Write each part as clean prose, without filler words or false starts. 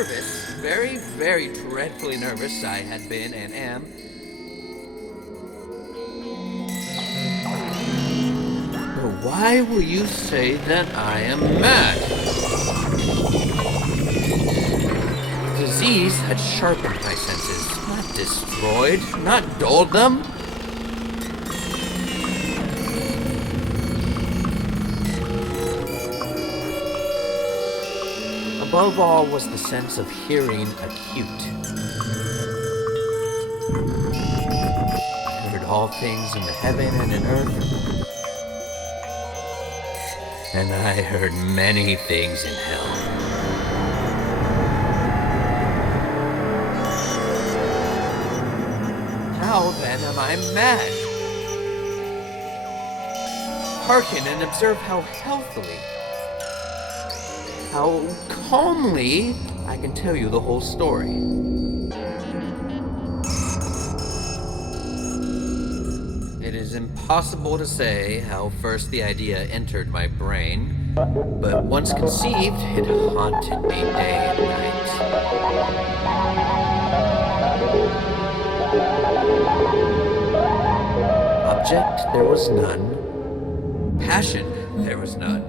nervous, very, very dreadfully nervous I had been and am. But why will you say that I am mad? Disease had sharpened my senses, not destroyed, not dulled them. Above all was the sense of hearing acute. I heard all things in the heaven and in earth, and I heard many things in hell. How then am I mad? Hearken and observe how healthily, how calmly I can tell you the whole story. It is impossible to say how first the idea entered my brain, but once conceived, it haunted me day and night. Object there was none. Passion there was none.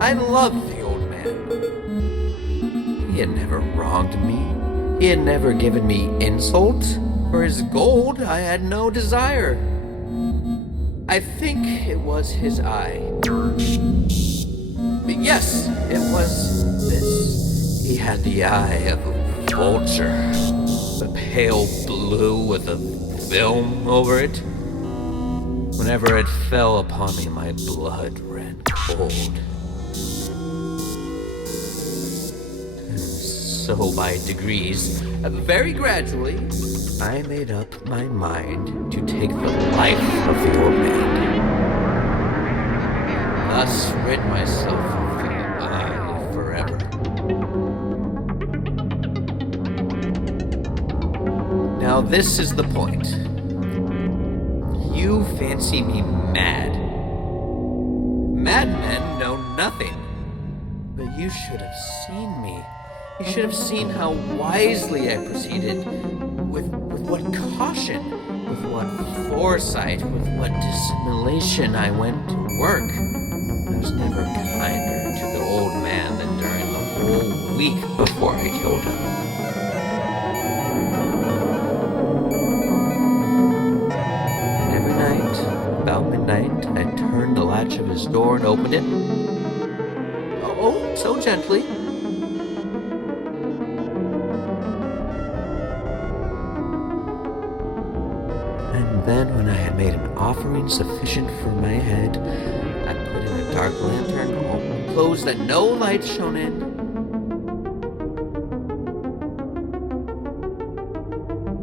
I loved the old man. He had never wronged me. He had never given me insult. For his gold I had no desire. I think it was his eye. But yes, it was this. He had the eye of a vulture. A pale blue with a film over it. Whenever it fell upon me, my blood ran cold. So by degrees, very gradually, I made up my mind to take the life of the old man. Thus rid myself of the eye forever. Now this is the point. You fancy me mad. Madmen know nothing. But you should have seen me. You should have seen how wisely I proceeded, with what caution, with what foresight, with what dissimulation I went to work. I was never kinder to the old man than during the whole week before I killed him. And every night, about midnight, I turned the latch of his door and opened it. Oh, so gently. And then, when I had made an offering sufficient for my head, I put in a dark lantern, all closed that no light shone in.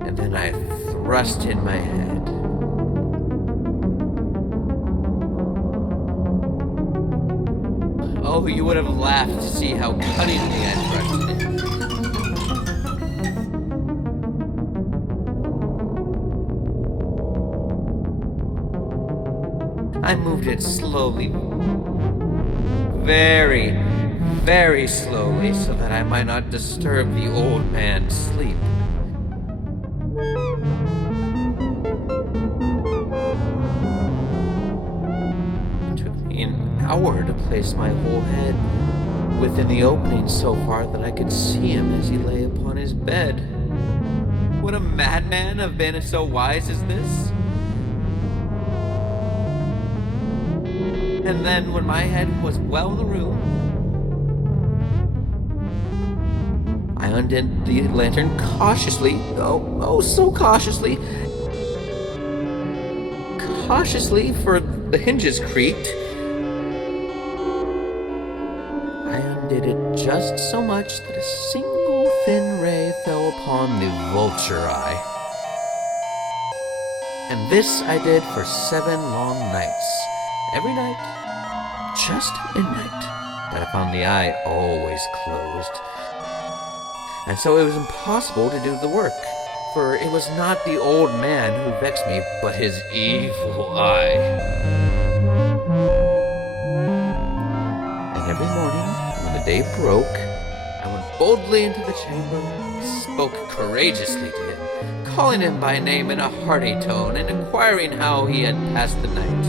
And then I thrust in my head. Oh, you would have laughed to see how cunningly I thrust it in. I moved it slowly, very, very slowly, so that I might not disturb the old man's sleep. It took me an hour to place my whole head within the opening so far that I could see him as he lay upon his bed. Would a madman have been so wise as this? And then, when my head was well in the room, I undid the lantern cautiously, oh, so cautiously. Cautiously, for the hinges creaked. I undid it just so much that a single thin ray fell upon the vulture eye. And this I did for 7 long nights. Every night, just at midnight, but I found the eye always closed. And so it was impossible to do the work, for it was not the old man who vexed me, but his evil eye. And every morning, when the day broke, I went boldly into the chamber, spoke courageously to him, calling him by name in a hearty tone, and inquiring how he had passed the night.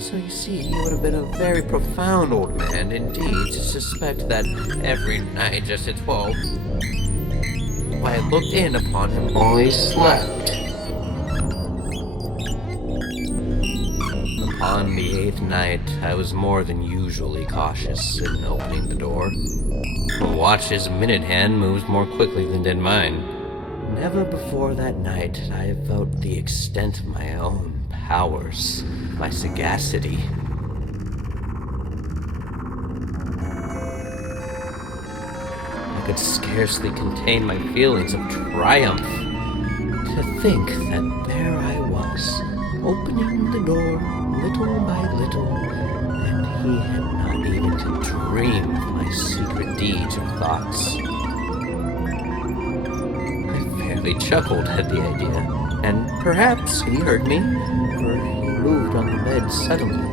So you see, he would have been a very profound old man indeed to suspect that every night just at 12, I had looked in upon him while he slept. Upon the 8th night, I was more than usually cautious in opening the door. The watch's minute hand moves more quickly than did mine. Never before that night I have felt the extent of my own powers, my sagacity. I could scarcely contain my feelings of triumph. To think that there I was, opening the door little by little, and he had not even to dream of my secret deeds or thoughts. I fairly chuckled at the idea, and perhaps he heard me, for he moved on the bed suddenly,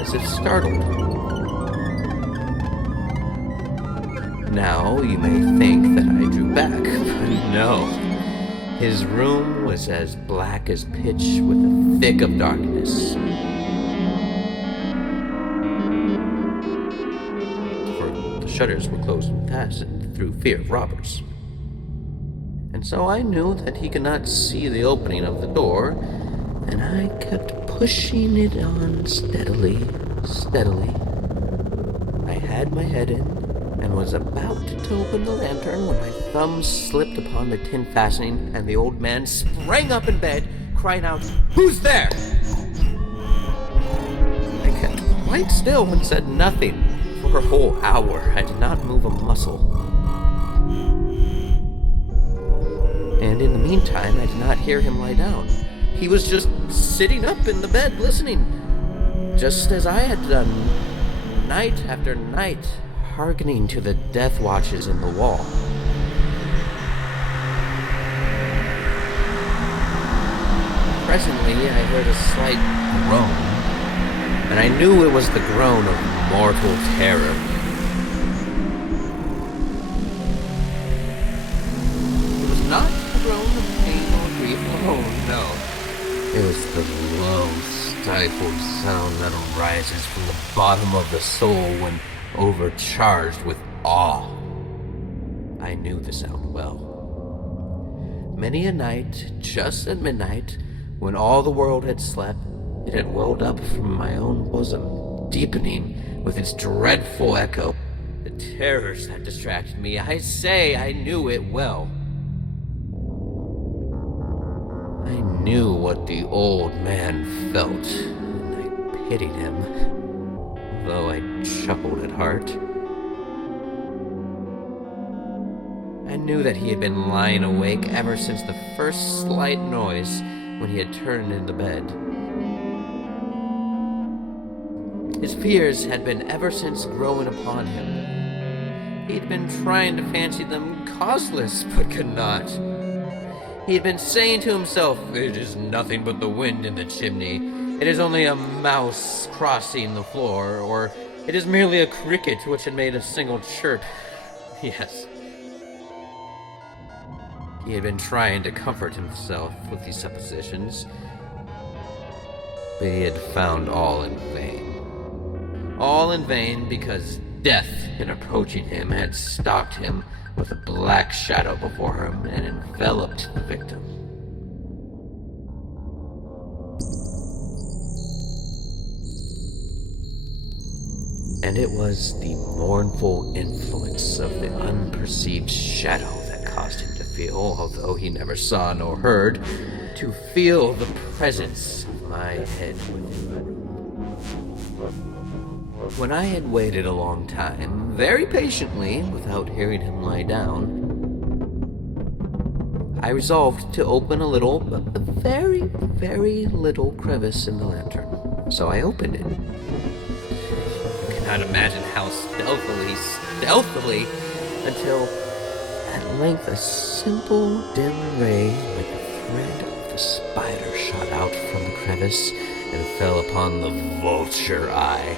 as if startled. Now you may think that I drew back, but no. His room was as black as pitch with a thick of darkness. For the shutters were closed and fastened through fear of robbers. And so I knew that he could not see the opening of the door, and I kept pushing it on steadily. I had my head in, and was about to open the lantern when my thumb slipped upon the tin fastening, and the old man sprang up in bed, crying out, "Who's there?" I kept quite still and said nothing. For a whole hour I did not move a muscle. And in the meantime I did not hear him lie down. He was just sitting up in the bed listening, just as I had done night after night, hearkening to the death watches in the wall. Presently, I heard a slight groan, and I knew it was the groan of mortal terror. It was not a groan of pain or grief. Oh, no. It was the low, stifled sound that arises from the bottom of the soul when overcharged with awe. I knew the sound well. Many a night, just at midnight, when all the world had slept, it had welled up from my own bosom, deepening with its dreadful echo. The terrors that distracted me, I say I knew it well. I knew what the old man felt, and I pitied him, though I chuckled at heart. I knew that he had been lying awake ever since the first slight noise when he had turned into bed. His fears had been ever since growing upon him. He had been trying to fancy them causeless, but could not. He had been saying to himself, "It is nothing but the wind in the chimney. It is only a mouse crossing the floor, or it is merely a cricket which had made a single chirp." Yes. He had been trying to comfort himself with these suppositions, but he had found all in vain. All in vain because death, in approaching him, had stalked him with a black shadow before him and enveloped the victim. And it was the mournful influence of the unperceived shadow that caused him to feel, although he never saw nor heard, to feel the presence of my head within the room. When I had waited a long time, very patiently, without hearing him lie down, I resolved to open a very, very little crevice in the lantern. So I opened it. You cannot imagine how stealthily, until at length a simple dim ray like the thread of the spider shot out from the crevice and fell upon the vulture eye.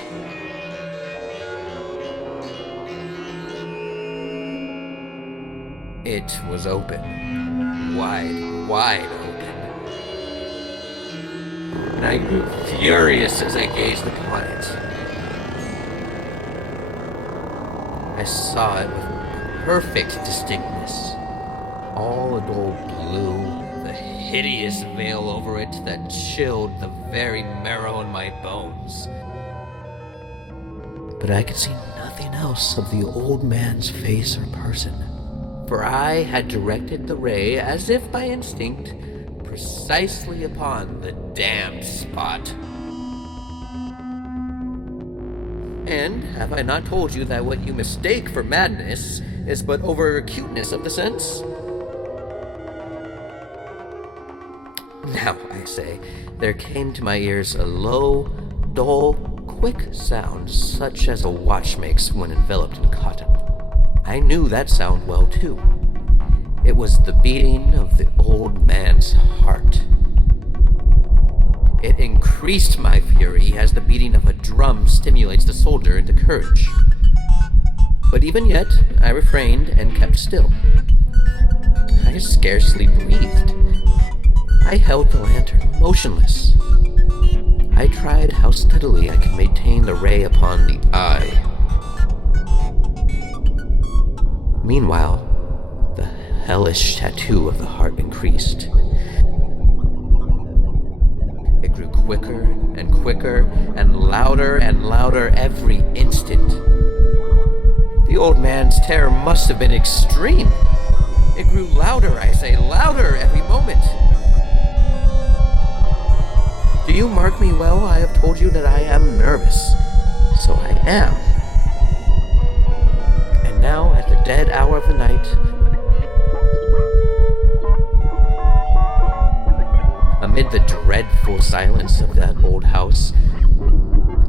It was open. Wide open. And I grew furious as I gazed upon it. I saw it with perfect distinctness. All a dull blue, the hideous veil over it that chilled the very marrow in my bones. But I could see nothing else of the old man's face or person, for I had directed the ray, as if by instinct, precisely upon the damned spot. And have I not told you that what you mistake for madness is but over-acuteness of the sense? Now, I say, there came to my ears a low, dull, quick sound, such as a watch makes when enveloped in cotton. I knew that sound well, too. It was the beating of the old man's heart. It increased my fury as the beating of a drum stimulates the soldier into courage. But even yet, I refrained and kept still. I scarcely breathed. I held the lantern motionless. I tried how steadily I could maintain the ray upon the eye. Meanwhile, the hellish tattoo of the heart increased. It grew quicker and louder every instant. The old man's terror must have been extreme. It grew louder, I say, louder every moment. Do you mark me well? I have told you that I am nervous. So I am. And now, at the dead hour of the night, amid the dreadful silence of that old house,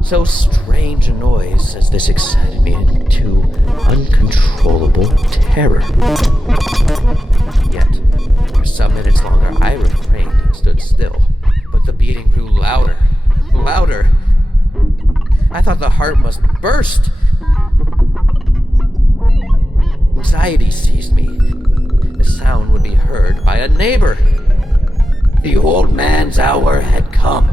so strange a noise as this excited me into uncontrollable terror. Yet, for some minutes longer, I refrained and stood still. But the beating grew louder. I thought the heart must burst. Anxiety seized me. The sound would be heard by a neighbor. The old man's hour had come.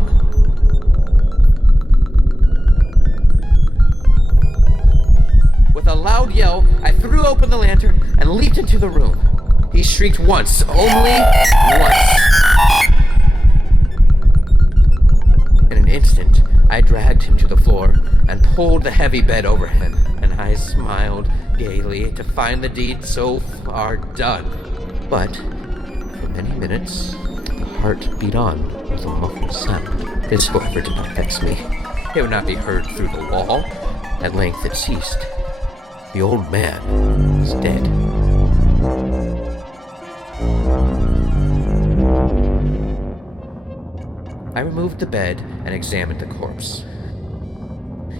With a loud yell, I threw open the lantern and leaped into the room. He shrieked once, only once. In an instant, I dragged him to the floor and pulled the heavy bed over him, and I smiled gaily to find the deed so far done. But, for many minutes, the heart beat on with a muffled sound. This, however, did not vex me. It would not be heard through the wall. At length it ceased. The old man was dead. I removed the bed and examined the corpse.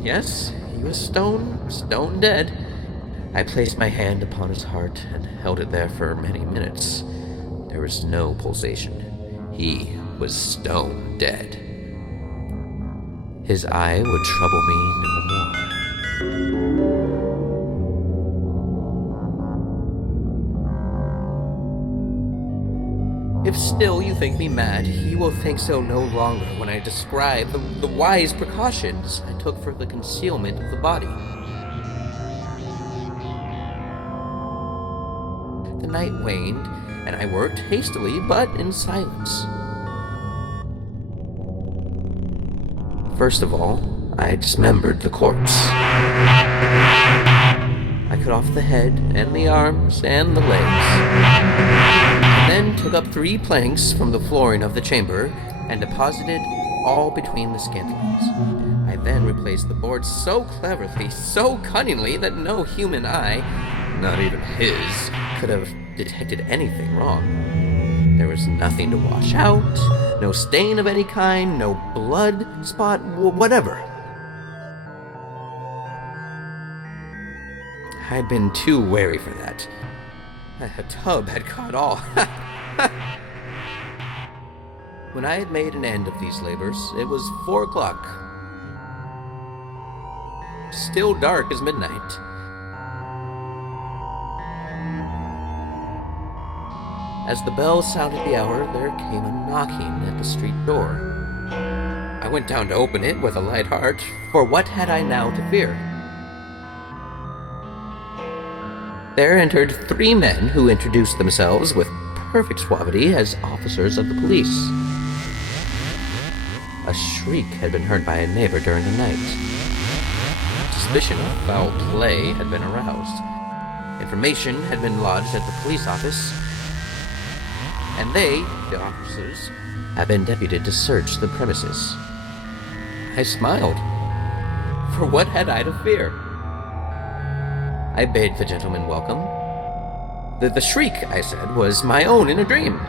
Yes, he was stone dead. I placed my hand upon his heart and held it there for many minutes. There was no pulsation. He was stone dead. His eye would trouble me no more. If still you think me mad, you will think so no longer when I describe the wise precautions I took for the concealment of the body. The night waned, and I worked hastily, but in silence. First of all, I dismembered the corpse. I cut off the head, and the arms, and the legs. I then took up 3 planks from the flooring of the chamber, and deposited all between the scantlings. I then replaced the boards so cleverly, so cunningly, that no human eye, not even his, could have detected anything wrong. There was nothing to wash out, no stain of any kind, no blood spot, whatever. I'd been too wary for that. A tub had caught all. When I had made an end of these labors, it was 4 o'clock. Still dark as midnight. As the bell sounded the hour, there came a knocking at the street door. I went down to open it with a light heart, for what had I now to fear? There entered 3 men who introduced themselves with perfect suavity as officers of the police. A shriek had been heard by a neighbor during the night. Suspicion of foul play had been aroused. Information had been lodged at the police office, and they, the officers, had been deputed to search the premises. I smiled, for what had I to fear? I bade the gentleman welcome. The shriek, I said, was my own in a dream.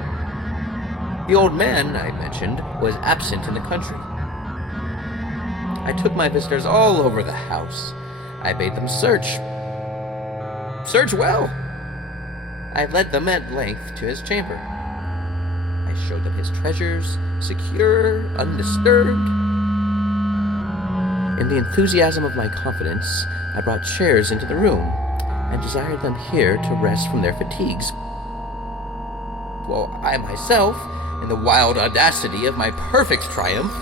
The old man, I mentioned, was absent in the country. I took my visitors all over the house. I bade them search. Search well. I led them at length to his chamber. I showed them his treasures, secure, undisturbed. In the enthusiasm of my confidence, I brought chairs into the room and desired them here to rest from their fatigues, while I myself, in the wild audacity of my perfect triumph,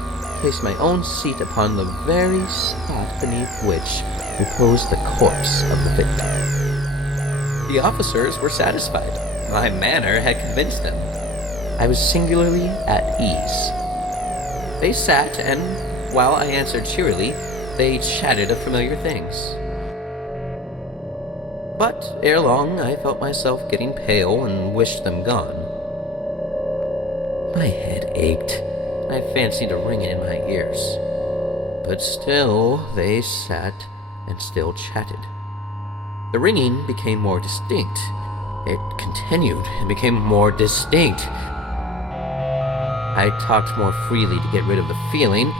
placed my own seat upon the very spot beneath which reposed the corpse of the victim. The officers were satisfied. My manner had convinced them. I was singularly at ease. They sat, and while I answered cheerily, they chatted of familiar things. But ere long, I felt myself getting pale and wished them gone. My head ached. I fancied a ringing in my ears. But still they sat and still chatted. The ringing became more distinct. It continued and became more distinct. I talked more freely to get rid of the feeling.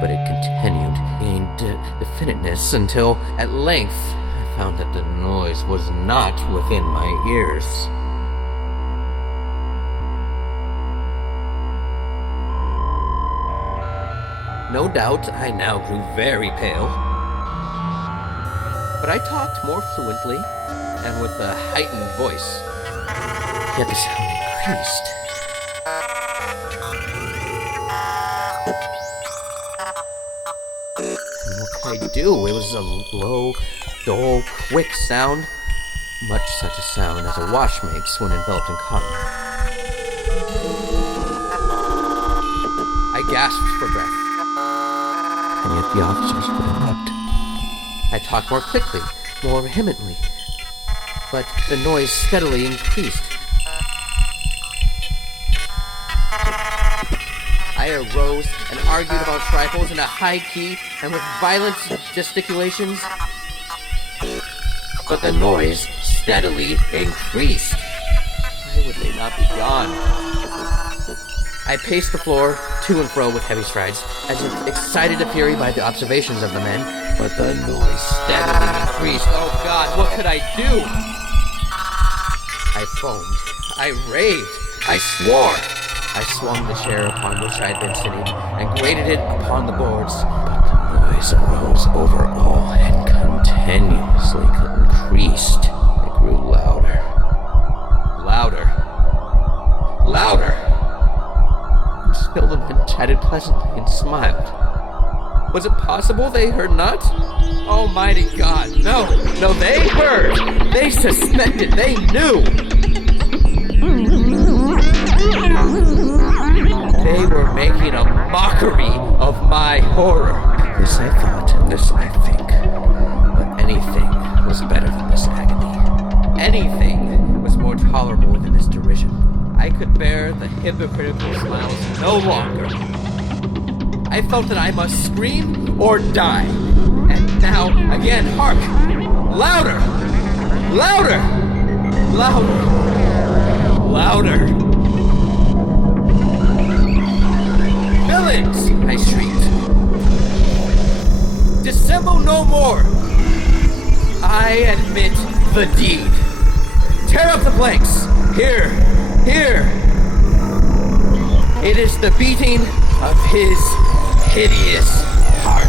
But it continued, gained definiteness until, at length, I found that the noise was not within my ears. No doubt I now grew very pale, but I talked more fluently and with a heightened voice. Yet the sound increased. And what could I do? It was a low, dull, quick sound, much such a sound as a wash makes when enveloped in cotton. I gasped for breath, and yet the officers could have wept. I talked more quickly, more vehemently, but the noise steadily increased. I arose and argued about trifles in a high key and with violent gesticulations, but the noise steadily increased. Why would they not be gone? I paced the floor to and fro with heavy strides, as if excited to fury by the observations of the men, but the noise steadily increased. Oh God, what could I do? I foamed, I raved, I swore. I swung the chair upon which I had been sitting and grated it upon the boards, but the noise arose over all and continuously increased. It grew louder, louder, louder. And still the men chatted pleasantly and smiled. Was it possible they heard not? Almighty God, no, they heard! They suspected, they knew! They were making a mockery of my horror. This I thought, and this I think. But anything was better than this agony. Anything was more tolerable than this derision. I could bear the hypocritical smiles no longer. I felt that I must scream or die. And now, again, hark! Louder! Louder! Louder! Louder! Villains! I shrieked. Dissemble no more! I admit the deed. Tear up the planks! Here! It is the beating of his hideous heart.